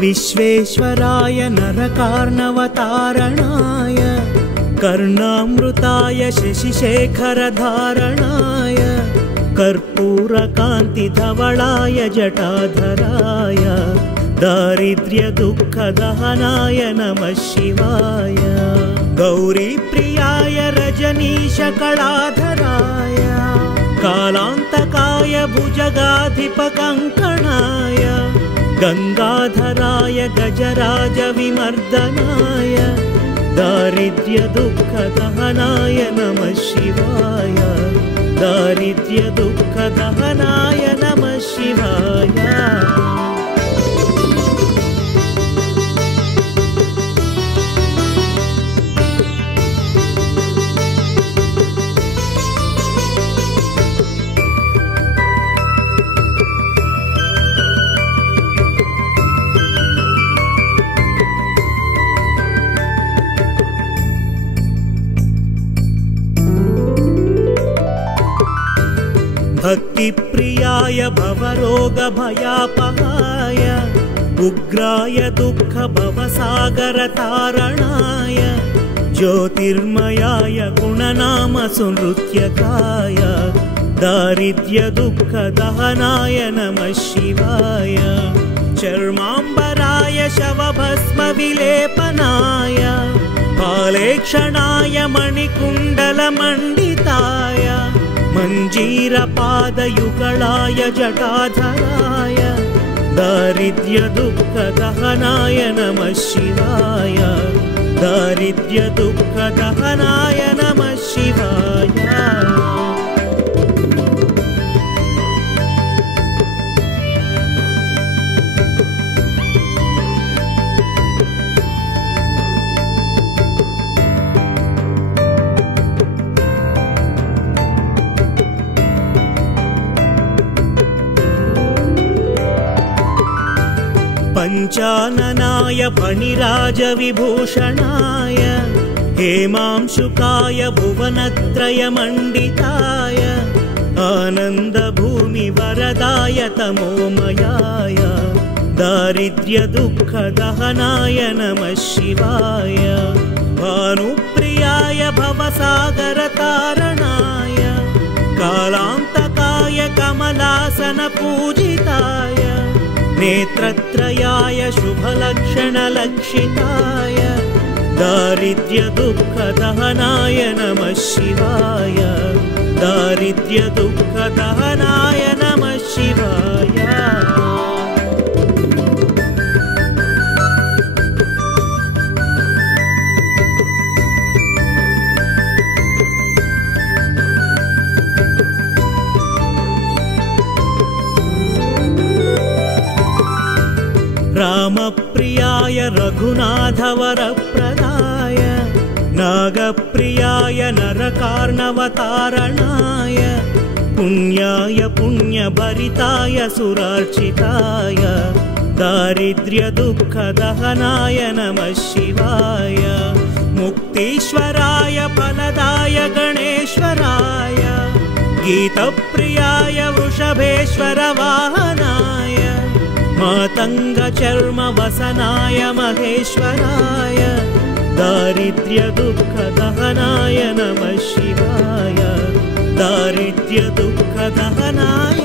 विश्वेश्वराय नरकार्णवतारणाय कर्णामृताय शशिशेखरधारणाय कर्पूरकान्तिधवलाय जटाधराय दारिद्र्यदुःखदहनाय नमः शिवाय गौरीप्रियाय रजनीशकलाधराय कालान्तकाय भुजगाधिपकङ्कणाय गंगाधराय गजराजविमर्दनाय दारिद्र्यदुःखदहनाय नमः शिवाय दारिद्र्यदुःखदहनाय नमः शिवाय भक्तिप्रियाय भवरोगभयापहाय उग्राय दुःखभवसागरतारणाय ज्योतिर्मयाय गुणनामसुनृत्यकाय दारिद्र्यदुःखदहनाय नमः शिवाय चर्माम्बराय शवभस्मविलेपनाय फालेक्षणाय मणिकुण्डलमण्डिताय मञ्जीरपादयुगलाय जटाधराय दारिद्र्यदुःखदहनाय नमः शिवाय दारिद्र्यदुःखदहनाय नमः शिवाय पञ्चाननाय फणिराजविभूषणाय हेमांशुकाय भुवनत्रयमण्डिताय आनन्दभूमिवरदाय तमोमयाय दारिद्र्यदुःखदहनाय नमः शिवाय भानुप्रियाय भवसागरतारणाय कालान्तकाय कमलासनपूजिताय नेत्रत्रयाय शुभलक्षणलक्षिताय दारिद्र्यदुःखदहनाय नमः शिवाय दारिद्र्यदुःखदहनाय नमः शिवाय रामप्रियाय रघुनाथवरप्रदाय नागप्रियाय नरकार्णवतारणाय पुण्याय पुण्यभरिताय सुरार्चिताय दारिद्र्यदुःखदहनाय नमः शिवाय मुक्तीश्वराय फलदाय गणेश्वराय गीतप्रियाय वृषभेश्वरवाहनाय मातङ्गचर्मवसनाय महेश्वराय दारिद्र्यदुःखदहनाय नमः शिवाय दारिद्र्यदुःखदहनाय